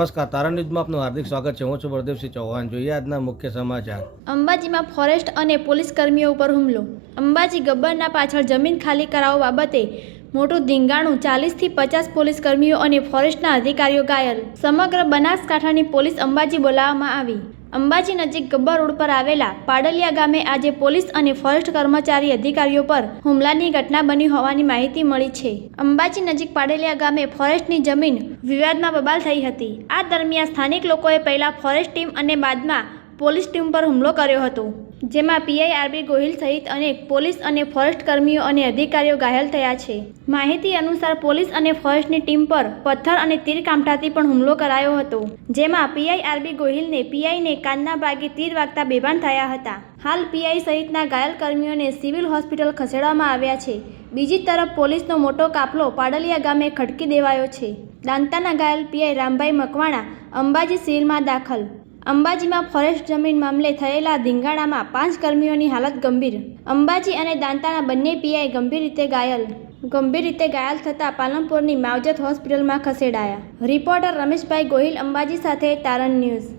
નમસ્કાર, તારણ ન્યૂઝમાં આપનું હાર્દિક સ્વાગત છે. હું છું બળદેવસિંહ ચૌહાણ. જોઈએ આજના મુખ્ય સમાચાર. અંબાજીમાં ફોરેસ્ટ અને પોલીસ કર્મીઓ ઉપર હુમલો. અંબાજી ગબ્બરના પાછળ જમીન ખાલી કરાવવા બાબતે મોટું ધીંગાણું. 40 થી 50 પોલીસ કર્મીઓ અને ફોરેસ્ટના અધિકારીઓ ઘાયલ. સમગ્ર બનાસકાંઠાની પોલીસ અંબાજી બોલાવવામાં આવી. અંબાજી નજીક ગબ્બર રોડ પર આવેલા પાડલિયા ગામે આજે પોલીસ અને ફોરેસ્ટ કર્મચારી અધિકારીઓ પર હુમલાની ઘટના બની હોવાની માહિતી મળી છે. અંબાજી નજીક પાડલિયા ગામે ફોરેસ્ટની જમીન વિવાદમાં બબાલ થઈ હતી. આ દરમિયાન સ્થાનિક લોકોએ પહેલા ફોરેસ્ટ ટીમ અને બાદમાં પોલીસ ટીમ પર હુમલો કર્યો હતો, જેમાં પીઆઈ આરબી ગોહિલ સહિત અનેક પોલીસ અને ફોરેસ્ટ કર્મીઓ અને અધિકારીઓ ઘાયલ થયા છે. માહિતી અનુસાર પોલીસ અને ફોરેસ્ટની ટીમ પર પથ્થર અને તીર કામઠાથી પણ હુમલો કરાયો હતો, જેમાં પીઆઈ આરબી ગોહિલને પીઆઈને કાનના ભાગે તીર વાગતા બેભાન થયા હતા. હાલ પીઆઈ સહિતના ઘાયલ કર્મીઓને સિવિલ હોસ્પિટલ ખસેડવામાં આવ્યા છે. બીજી તરફ પોલીસનો મોટો કાફલો પાડલિયા ગામે ખડકી દેવાયો છે. દાંતાના ઘાયલ પીઆઈ રામભાઈ મકવાણા અંબાજી સિવિલમાં દાખલ. અંબાજીમાં ફોરેસ્ટ જમીન મામલે થયેલા ધીંગાણામાં 5 કર્મીઓની હાલત ગંભીર. અંબાજી અને દાંતાના બંને પીઆઈ ગંભીર રીતે ઘાયલ થતાં પાલનપુરની માવજત હોસ્પિટલમાં ખસેડાયા. રિપોર્ટર રમેશભાઈ ગોહિલ, અંબાજી સાથે તારણ ન્યૂઝ.